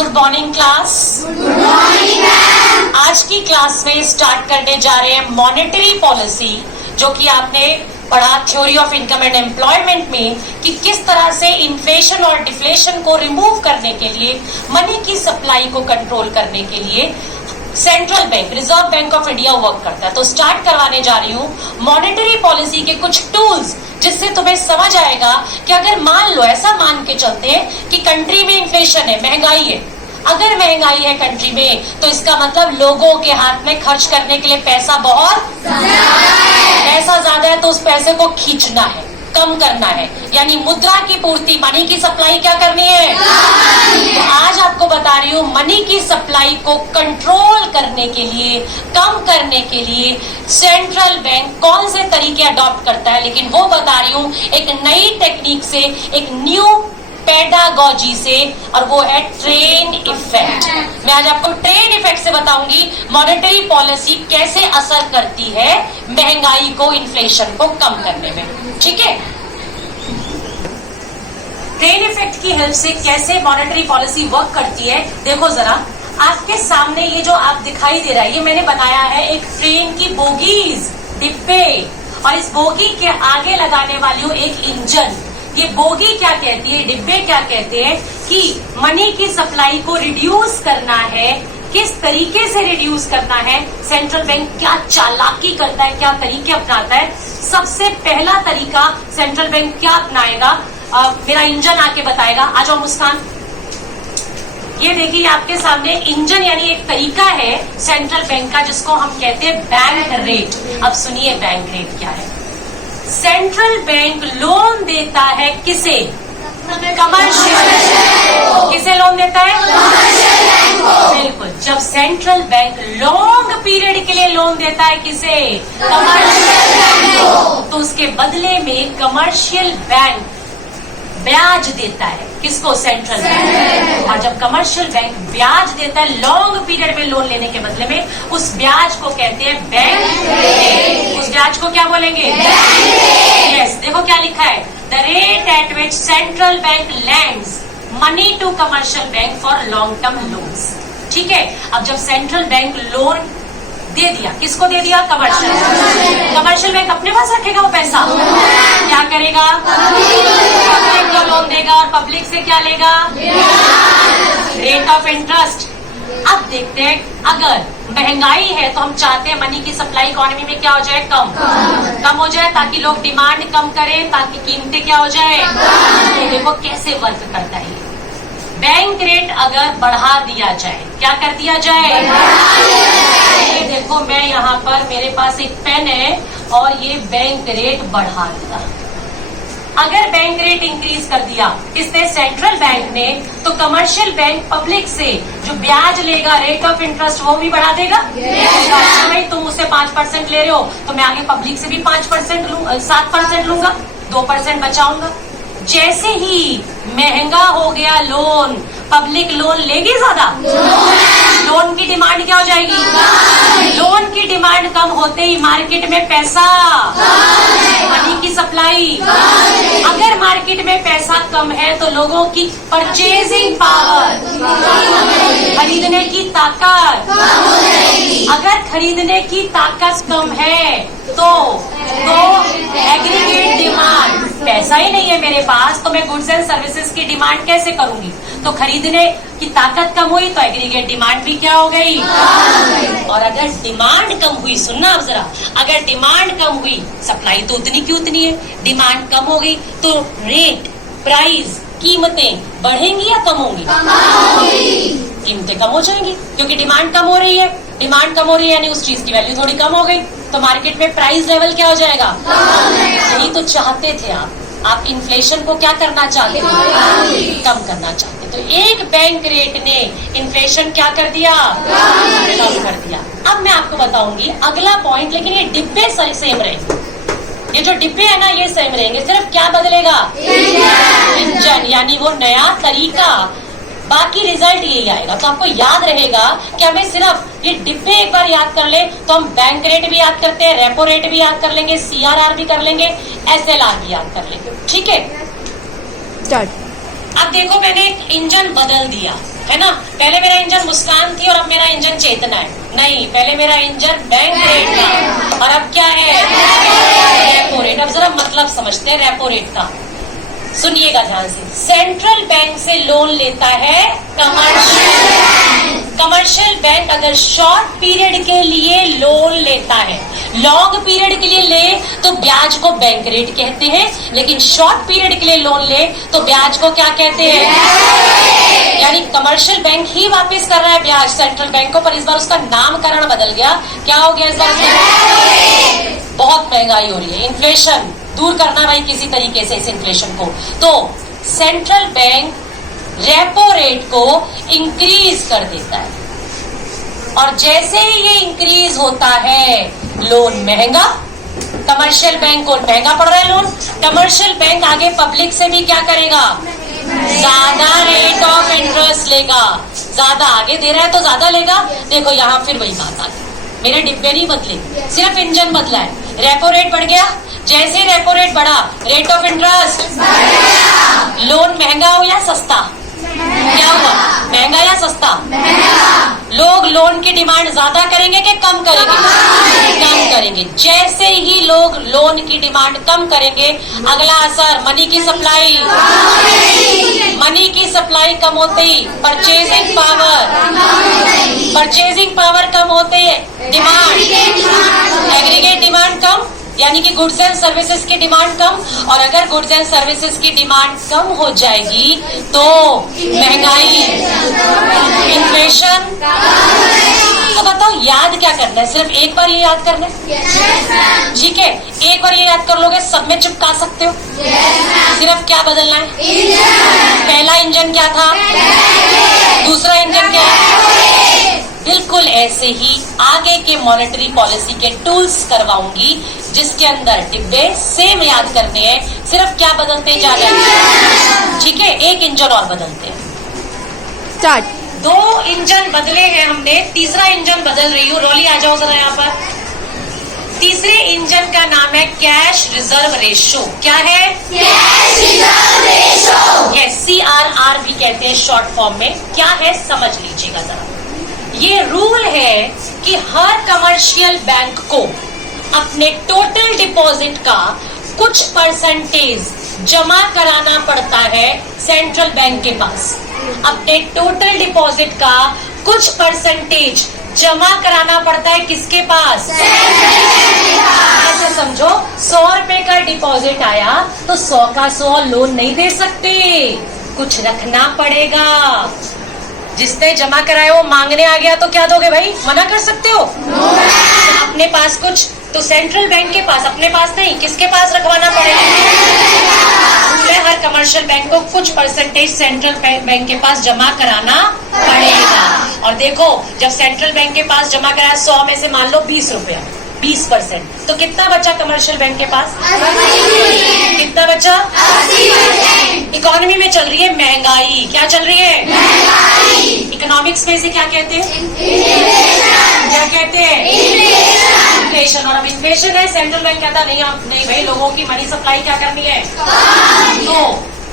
Good morning class. Good morning ma'am. आज की class में स्टार्ट करने जा रहे हैं मॉनेटरी पॉलिसी, जो कि आपने पढ़ा theory of income and employment में कि किस तरह से इन्फ्लेशन और डिफ्लेशन को रिमूव करने के लिए, मनी की सप्लाई को कंट्रोल करने के लिए central bank, reserve bank of India work करता है। तो स्टार्ट करवाने जा रही हूँ मॉनेटरी पॉलिसी के कुछ टूल्स, जिससे तुम्हें समझ आएगा कि अगर मान लो, ऐसा मान के चलते हैं कि कंट्री में इन्फ्लेशन है, महंगाई है। अगर महंगाई है कंट्री में, तो इसका मतलब लोगों के हाथ में खर्च करने के लिए पैसा बहुत पैसा ज्यादा है, तो उस पैसे को खींचना है, कम करना है, यानी मुद्रा की पूर्ति, मनी की सप्लाई क्या करनी है। तो आज आपको बता रही हूँ मनी की सप्लाई को कंट्रोल करने के लिए, कम करने के लिए सेंट्रल बैंक कौन से तरीके अडॉप्ट करता है, लेकिन वो बता रही हूँ एक नई टेक्निक से, एक न्यू पेडागॉजी से, और वो है ट्रेन इफेक्ट। मैं आज आपको ट्रेन इफेक्ट से बताऊंगी मॉनेटरी पॉलिसी कैसे असर करती है महंगाई को, इन्फ्लेशन को कम करने में। ठीक है, ट्रेन इफेक्ट की हेल्प से कैसे मॉनेटरी पॉलिसी वर्क करती है, देखो जरा। आपके सामने ये जो आप दिखाई दे रहा है, ये मैंने बनाया है एक ट्रेन की बोगीज, डिब्बे, और इस बोगी के आगे लगाने वाली हूँ एक इंजन। ये बोगी क्या कहती है, डिब्बे क्या कहते हैं कि मनी की सप्लाई को रिड्यूस करना है। किस तरीके से रिड्यूस करना है, सेंट्रल बैंक क्या चालाकी करता है, क्या तरीके अपनाता है। सबसे पहला तरीका सेंट्रल बैंक क्या अपनाएगा, मेरा इंजन आके बताएगा। आ जाओ मुस्कान। ये देखिए आपके सामने इंजन, यानी एक तरीका है सेंट्रल बैंक का, जिसको हम कहते हैं बैंक रेट। अब सुनिए बैंक रेट क्या है। सेंट्रल बैंक लोन देता है किसे, कमर्शियल। किसे लोन देता है, बिल्कुल। जब सेंट्रल बैंक लॉन्ग पीरियड के लिए लोन देता है किसे, कमर्शियल, तो उसके बदले में कमर्शियल बैंक ब्याज देता है किसको, सेंट्रल बैंक। और जब कमर्शियल बैंक ब्याज देता है लॉन्ग पीरियड में लोन लेने के बदले में, उस ब्याज को कहते हैं बैंक रेट। उस ब्याज को क्या बोलेंगे, यस। देखो क्या लिखा है, the rate at which central bank lends money to commercial bank for long term loans. ठीक है, अब जब सेंट्रल बैंक लोन दे दिया, किसको दे दिया, कमर्शियल। कमर्शियल बैंक अपने पास रखेगा वो पैसा, क्या करेगा, पब्लिक को लोन देगा, और पब्लिक से क्या लेगा, रेट ऑफ इंटरेस्ट। अब देखते हैं, अगर महंगाई है तो हम चाहते हैं मनी की सप्लाई इकोनॉमी में क्या हो जाए, कम हो जाए, ताकि लोग डिमांड कम करें, ताकि कीमतें क्या हो जाए। तो देखो कैसे वर्क करता है। बैंक रेट अगर बढ़ा दिया जाए, क्या कर दिया जाए, ये देखो मैं यहाँ पर, मेरे पास एक पेन है और ये बैंक रेट बढ़ा दिया। अगर बैंक रेट इंक्रीज कर दिया किसने, सेंट्रल बैंक ने, तो कमर्शियल बैंक पब्लिक से जो ब्याज लेगा, रेट ऑफ इंटरेस्ट, वो भी बढ़ा देगा। अच्छा भाई, तुम मुझसे 5% ले रहे हो, तो मैं आगे पब्लिक से भी 5% लूंगा, 7% लूंगा, 2% बचाऊंगा। जैसे ही महंगा हो गया लोन, पब्लिक लोन लेगी ज्यादा, लोन की डिमांड क्या हो जाएगी, लोन की डिमांड कम होते ही मार्केट में पैसा, मनी की सप्लाई। अगर मार्केट में पैसा कम है तो लोगों की परचेजिंग पावर, खरीदने की ताकत, अगर खरीदने की ताकत कम है तो एग्रीगेट डिमांड, पैसा ही नहीं है मेरे पास, तो मैं गुड्स एंड सर्विसेज की डिमांड कैसे करूंगी। तो खरीदने की ताकत कम हुई तो एग्रीगेट डिमांड भी क्या हो गई, और अगर डिमांड कम हुई, सुनना आप जरा, अगर डिमांड कम हुई, सप्लाई तो उतनी की उतनी है, डिमांड कम हो गई, तो रेट, प्राइस, कीमतें बढ़ेंगी या कम होंगी, कीमतें कम हो जाएंगी, क्योंकि डिमांड कम हो रही है। डिमांड कम हो रही है यानी उस चीज की वैल्यू थोड़ी कम हो गई, तो मार्केट में प्राइस लेवल क्या हो जाएगा, यही तो चाहते थे आप इन्फ्लेशन को क्या करना चाहते थे, कम करना चाहते। तो एक बैंक रेट ने इन्फ्लेशन क्या कर दिया, कम कर दिया। अब मैं आपको बताऊंगी अगला पॉइंट, लेकिन ये डिब्बे सेम रहेंगे, ये जो डिब्बे है ना ये सेम रहेंगे, सिर्फ क्या बदलेगा, इंजन, यानी वो नया तरीका, बाकी रिजल्ट यही आएगा। तो आपको याद रहेगा कि हमें सिर्फ ये डिब्बे एक बार याद कर ले तो हम बैंक रेट भी याद करते हैं, रेपो रेट भी याद कर लेंगे, CRR भी कर लेंगे, SLR भी याद कर लेंगे। ठीक है, स्टार्ट। अब देखो मैंने एक इंजन बदल दिया, है ना। पहले मेरा इंजन मुस्कान थी और अब मेरा इंजन चेतना है। नहीं, पहले मेरा इंजन बैंक रेट था और अब क्या है, रेपो रेट। अब जरा मतलब समझते हैं रेपो रेट का, सुनिएगा ध्यान से। सेंट्रल बैंक से लोन लेता है कमर्शियल बैंक अगर शॉर्ट पीरियड के लिए लोन लेता है, लॉन्ग पीरियड के लिए ले तो ब्याज को बैंक रेट कहते हैं, लेकिन शॉर्ट पीरियड के लिए लोन ले तो ब्याज को क्या कहते हैं। यानी कमर्शियल बैंक ही वापस कर रहा है ब्याज सेंट्रल बैंक को, पर इस बार उसका नामकरण बदल गया। क्या हो गया इस बार? बहुत महंगाई हो रही है, इन्फ्लेशन दूर करना भाई किसी तरीके से इस इन्फ्लेशन को। तो सेंट्रल बैंक रेपो रेट को इंक्रीज कर देता है और जैसे ही ये इंक्रीज होता है लोन महंगा, कमर्शियल बैंक को महंगा पड़ रहा है लोन, कमर्शियल बैंक आगे पब्लिक से भी क्या करेगा, ज्यादा रेट ऑफ इंटरेस्ट लेगा। ज्यादा आगे दे रहा है तो ज्यादा लेगा। देखो यहाँ फिर वही बात आ गई, मेरे डिब्बे नहीं बदले, सिर्फ इंजन बदला है। रेपो रेट बढ़ गया, जैसे रेपो रेट बढ़ा रेट ऑफ इंटरेस्ट, लोन महंगा हो या सस्ता, क्या हुआ, महंगा या सस्ता? लोग लोन की डिमांड ज्यादा करेंगे कि कम करेंगे? कम करेंगे। जैसे ही लोग लोन की डिमांड कम करेंगे, अगला असर मनी की सप्लाई, मनी की सप्लाई कम होते ही परचेजिंग पावर कम होते डिमांड, एग्रीगेट डिमांड कम, यानी कि गुड्स एंड सर्विसेज की डिमांड कम। और अगर गुड्स एंड सर्विसेज की डिमांड कम हो जाएगी तो महंगाई, इन्फ्लेशन। तो बताओ याद क्या करना है? सिर्फ एक बार ये याद करना है, ठीक है? एक बार ये याद कर लोगे, सब में चिपका सकते हो। सिर्फ क्या बदलना है? पहला इंजन क्या था, दूसरा इंजन क्या है? बिल्कुल ऐसे ही आगे के मॉनेटरी पॉलिसी के टूल्स करवाऊंगी जिसके अंदर डिब्बे सेम याद करने हैं, सिर्फ क्या बदलते जा रहे हैं, ठीक है? एक इंजन और बदलते हैं। स्टार्ट। 2 इंजन बदले हैं हमने, तीसरा इंजन बदल रही हूँ। रॉली आ जाओ जरा यहाँ पर। तीसरे इंजन का नाम है कैश रिजर्व रेशो। क्या है? Cash reserve ratio. Yes, CRR भी कहते हैं शॉर्ट फॉर्म में। क्या है समझ लीजिएगा जरा। ये रूल है कि हर कमर्शियल बैंक को अपने टोटल डिपॉजिट का कुछ परसेंटेज जमा कराना पड़ता है सेंट्रल बैंक के पास। अपने टोटल डिपॉजिट का कुछ परसेंटेज जमा कराना पड़ता है किसके पास? ऐसे समझो, 100 रुपए का डिपॉजिट आया तो 100 का 100 लोन नहीं दे सकते, कुछ रखना पड़ेगा। जिसने जमा कराया वो मांगने आ गया तो क्या दोगे भाई? मना कर सकते हो? अपने पास कुछ, तो सेंट्रल बैंक के पास, अपने पास नहीं, किसके पास रखवाना पड़ेगा? हर कमर्शियल बैंक को कुछ परसेंटेज सेंट्रल बैंक के पास जमा कराना पड़ेगा। और देखो, जब सेंट्रल बैंक के पास जमा कराया 100 में से मान लो 20 रुपया, 20%, तो कितना बचा कमर्शियल बैंक के पास? कितना बचा? 80%। इकोनॉमी में चल रही है महंगाई। क्या चल रही है? महंगाई। इकोनॉमिक्स में से क्या कहते हैं? क्या कहते हैं? इन्फ्लेशन। और अब इन्फ्लेशन है, सेंट्रल बैंक कहता नहीं, आप नहीं भाई, लोगों की मनी सप्लाई क्या करनी है? तो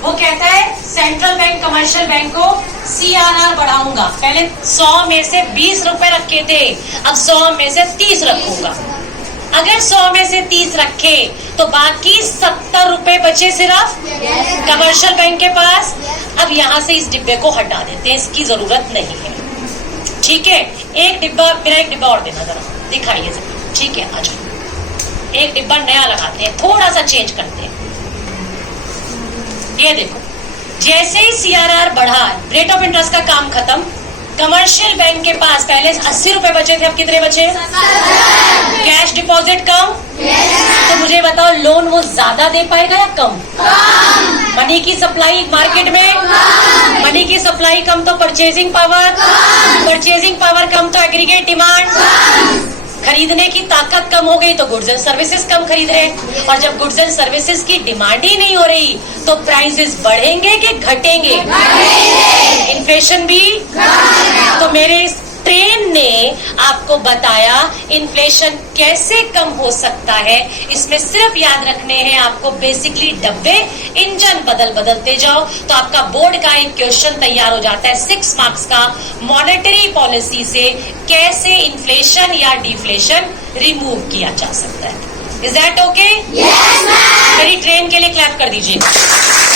वो कहता है सेंट्रल बैंक कमर्शियल बैंक को CRR बढ़ाऊंगा। पहले 100 में से 20 रुपए रखे थे, अब 100 में से 30 रखूंगा। अगर 100 में से 30 रखे तो बाकी 70 रुपए बचे सिर्फ कमर्शियल बैंक के पास। अब यहाँ से इस डिब्बे को हटा देते हैं, इसकी जरूरत नहीं है, ठीक है? एक डिब्बा, मेरा एक डिब्बा और देना जरा, दिखाइए जरा, ठीक है? आ जाओ, एक डिब्बा नया लगाते हैं, थोड़ा सा चेंज करते हैं। ये देखो, जैसे ही CRR बढ़ा, रेट ऑफ इंटरेस्ट का काम खत्म, कमर्शियल बैंक के पास पहले 80 रुपए बचे थे, अब कितने बचे? कैश डिपॉजिट कम, तो मुझे बताओ लोन वो ज्यादा दे पाएगा या कम? मनी की सप्लाई मार्केट में, मनी की सप्लाई कम तो परचेजिंग पावर कम तो एग्रीगेट डिमांड, खरीदने की ताकत कम हो गई तो गुड्स एंड सर्विसेज कम खरीद रहे हैं। और जब गुड्स एंड सर्विसेज की डिमांड ही नहीं हो रही तो प्राइसेस बढ़ेंगे कि घटेंगे? इन्फ्लेशन भी। तो मेरे इस ट्रेन ने आपको बताया इन्फ्लेशन कैसे कम हो सकता है। इसमें सिर्फ याद रखने हैं आपको बेसिकली डब्बे, इंजन बदलते जाओ तो आपका बोर्ड का एक क्वेश्चन तैयार हो जाता है 6 मार्क्स का। मॉनेटरी पॉलिसी से कैसे इन्फ्लेशन या डिफ्लेशन रिमूव किया जा सकता है। Is that okay? Yes, ma'am. मेरी ट्रेन के लिए क्लैप कर दीजिए।